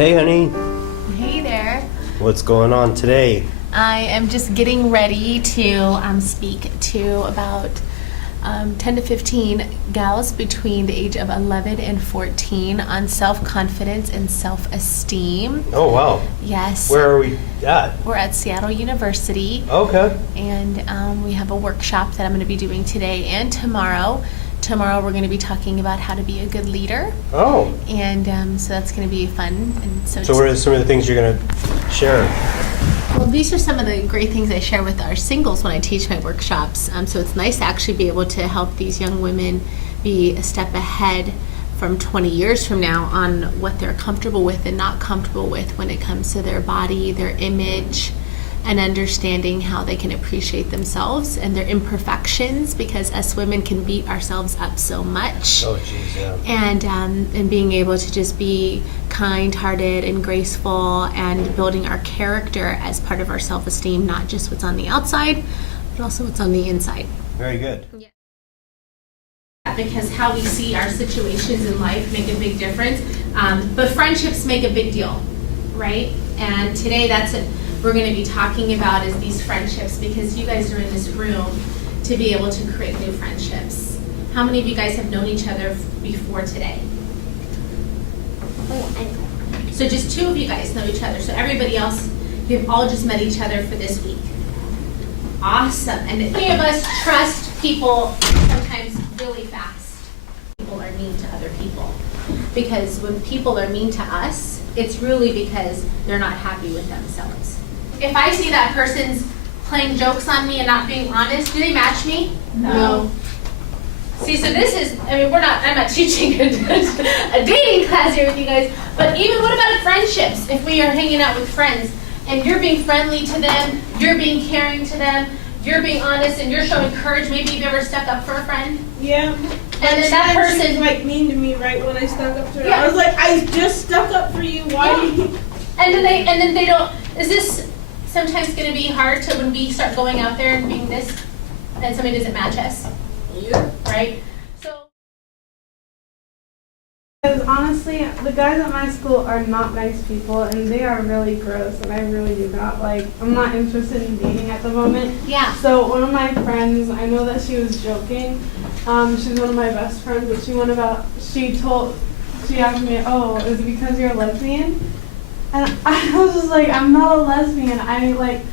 Hey, honey. Hey there. What's going on today? I am just getting ready to speak to about 10 to 15 gals between the age of 11 and 14 on self-confidence and self-esteem. Oh, wow. Yes. Where are we at? We're at Seattle University. Okay. And we have a workshop that I'm going to be doing today and tomorrow. Tomorrow we're going to be talking about how to be a good leader. Oh. And so that's going to be fun. And So what are some of the things you're going to share? Well, these are some of the great things I share with our singles when I teach my workshops. So it's nice to actually be able to help these young women be a step ahead from 20 years from now on what they're comfortable with and not comfortable with when it comes to their body, their image, and understanding how they can appreciate themselves and their imperfections, because us women can beat ourselves up so much. Oh, geez, yeah. And being able to just be kind-hearted and graceful and building our character as part of our self-esteem, not just what's on the outside, but also what's on the inside. Very good. Yeah. Because how we see our situations in life make a big difference, but friendships make a big deal, right? And today that's it. We're going to be talking about is these friendships, because you guys are in this room to be able to create new friendships. How many of you guys have known each other before today? Oh, I know. So just two of you guys know each other. So everybody else, you've all just met each other for this week. Awesome. And many of us trust people sometimes really fast. People are mean to other people. Because when people are mean to us, it's really because they're not happy with themselves. If I see that person's playing jokes on me and not being honest, do they match me? No. See, so this is, I'm not teaching a dating class here with you guys, but even what about friendships? If we are hanging out with friends and you're being friendly to them, you're being caring to them, you're being honest and you're showing courage, maybe you've ever stuck up for a friend? Yeah. And then that She person, was like mean to me right when I stuck up to her. Yeah. I was like, I just stuck up for you. Why do you? and then they don't, is this sometimes going to be hard to when we start going out there and being this, and somebody doesn't match us? Yeah. Right? So. Because honestly, the guys at my school are not nice people, and they are really gross, and I really do not like. I'm not interested in dating at the moment. Yeah. So one of my friends, I know that she was joking. She's one of my best friends, but she asked me, oh, is it because you're a lesbian? And I was just like, I'm not a lesbian. I like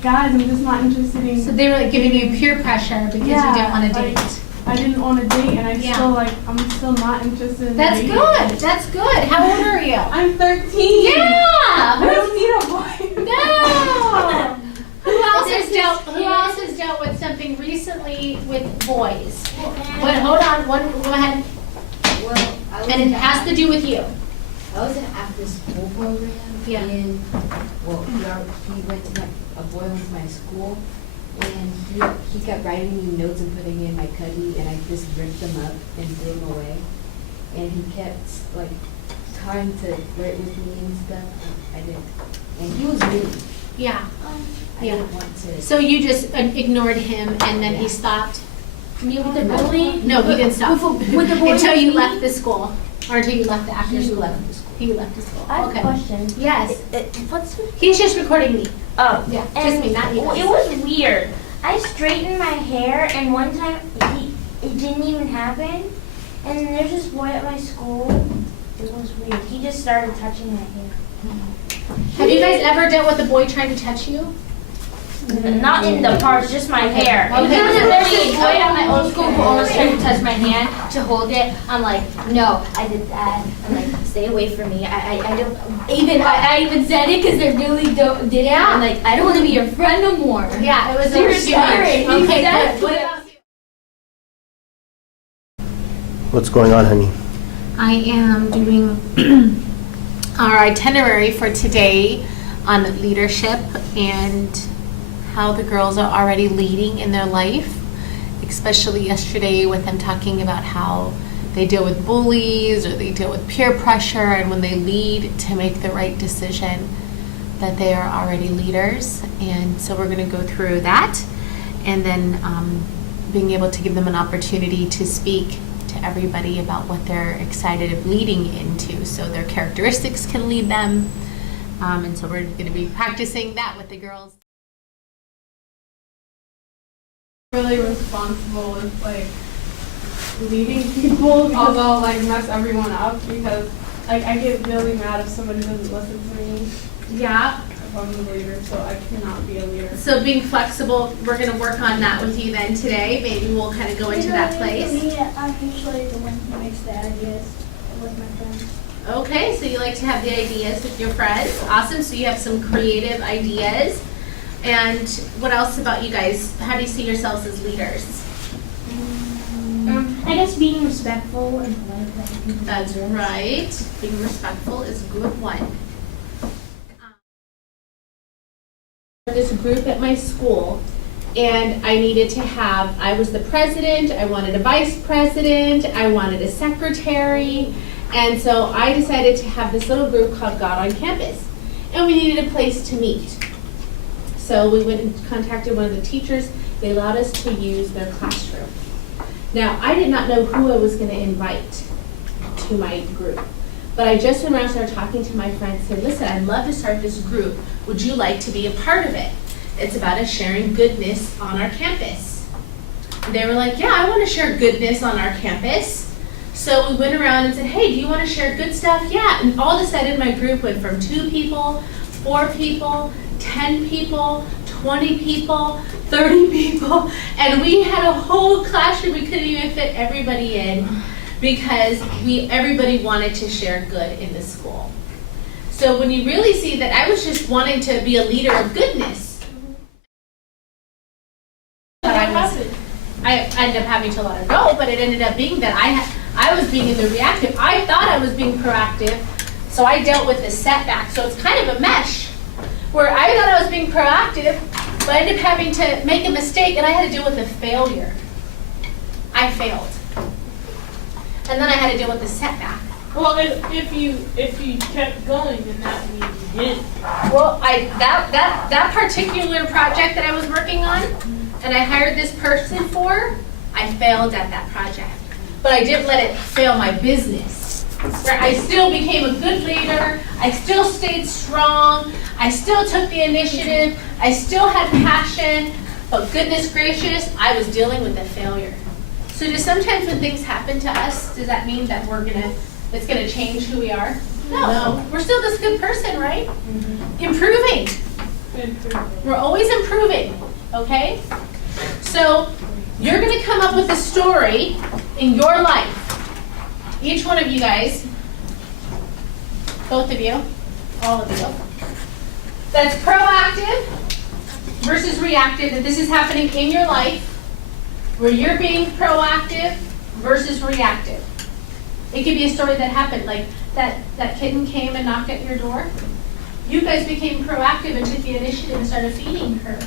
guys. I'm just not interested in. So they were like giving you peer pressure because you didn't want to date. I didn't want to date, and I'm still not interested in That's dating. good. That's good. How old are you? I'm 13. Yeah. I don't need a boy. No. Who else has dealt with something recently with boys? Wait, hold on. Go ahead. Well, And it has to do with you. I was in an after-school program, Yeah. and a boy went to my school, and he kept writing me notes and putting in my cuddy, and I just ripped them up and threw them away. And he kept like trying to flirt with me and stuff. I didn't, and he was really. Yeah. I didn't want to. So you just ignored him, and then he stopped. With the bullying? No, he didn't stop. With the bullying? Until you left the school, or until you left the after He school. left the school. He left the school. I have Okay. a question. Yes. What's He's just recording me. oh Yeah, and just me, not you. It was weird. I straightened my hair, and one time it didn't even happen. And then there's this boy at my school. It was weird. He just started touching my hair. Have you guys ever dealt with a boy trying to touch you? Not in the parts, just my hair. Okay. There's this boy at my old school who always tried to touch my hand to hold it. I'm like, no, I did that. I'm like, stay away from me. I don't even. I even said it because they really did it. Yeah. I'm like, I don't want to be your friend no more. Yeah, it was You're too much. scary. Okay, Exactly. good. What about you? What's going on, honey? I am doing our itinerary for today on leadership and how the girls are already leading in their life, especially yesterday with them talking about how they deal with bullies or they deal with peer pressure, and when they lead to make the right decision, that they are already leaders. And so we're going to go through that, and then being able to give them an opportunity to speak to everybody about what they're excited of leading into, so their characteristics can lead them. And so we're going to be practicing that with the girls. Really responsible with like leading people, although like mess everyone up because like I get really mad if somebody doesn't listen to me Yeah. if I'm the leader, so I cannot be a leader. So being flexible, we're going to work on that with you then today. Maybe we'll kind of go into that place. For me, I'm usually the one who makes the ideas with my friends. Okay, so you like to have the ideas with your friends. Awesome. So you have some creative ideas. And what else about you guys? How do you see yourselves as leaders? I guess being respectful and polite. Like people That's do. right. Being respectful is a good one. This group at my school, and I needed to have, I was the president, I wanted a vice president, I wanted a secretary, and so I decided to have this little group called God on Campus, and we needed a place to meet. So we went and contacted one of the teachers. They allowed us to use their classroom. Now, I did not know who I was going to invite to my group, but I just went around and started talking to my friends, said, listen, I'd love to start this group. Would you like to be a part of it? It's about us sharing goodness on our campus. And they were like, yeah, I want to share goodness on our campus. So we went around and said, hey, do you want to share good stuff? Yeah, and all of a sudden my group went from 2 people, 4 people, 10 people, 20 people, 30 people, and we had a whole classroom. We couldn't even fit everybody in because everybody wanted to share good in the school. So when you really see that I was just wanting to be a leader of goodness, I ended up having to let her go, but it ended up being that I was being in the reactive. I thought I was being proactive, so I dealt with the setback. So it's kind of a mesh where I thought I was being proactive, but I ended up having to make a mistake, and I had to deal with a failure. I failed. And then I had to deal with the setback. Well, if you kept going, then that means you didn't. Well, that particular project that I was working on, and I hired this person for, I failed at that project. But I didn't let it fail my business. Where I still became a good leader, I still stayed strong, I still took the initiative, I still had passion, but goodness gracious, I was dealing with a failure. So just sometimes when things happen to us, does that mean that it's gonna change who we are? No. We're still this good person, right? Improving. We're always improving, okay? So you're gonna come up with a story in your life. Each one of you guys, both of you, all of you, that's proactive versus reactive, that this is happening in your life, where you're being proactive versus reactive. It could be a story that happened, like that kitten came and knocked at your door. You guys became proactive and took the initiative and started feeding her.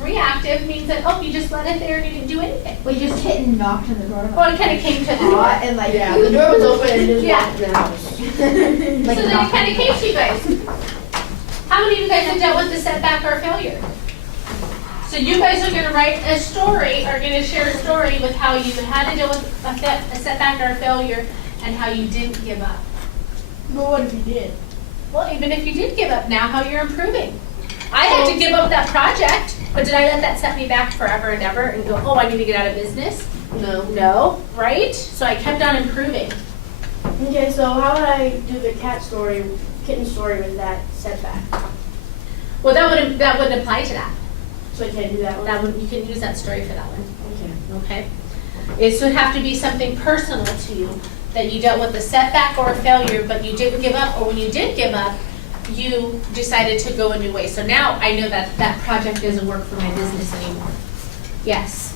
Reactive means that, oh, you just let it there and you didn't do anything. We just hit and knocked on the door. Well, it kind of came to the door. And like, Yeah, the door was open and just Yeah. walked in the house. So then it kind of came to you guys. How many of you guys have dealt with a setback or a failure? So you guys are going to write a story, or going to share a story with how you had to deal with a setback or a failure and how you didn't give up. But what if you did? Well, even if you did give up, now how you're improving. I had to give up that project, but did I let that set me back forever and ever and go, oh, I need to get out of business? No. No, right? So I kept on improving. Okay, so how would I do the kitten story with that setback? Well, that wouldn't apply to that. So I can't do that one? You can use that story for that one. Okay. Okay? It would have to be something personal to you, that you dealt with a setback or a failure, but you didn't give up, or when you did give up, you decided to go a new way. So now I know that that project doesn't work for my business anymore. Yes?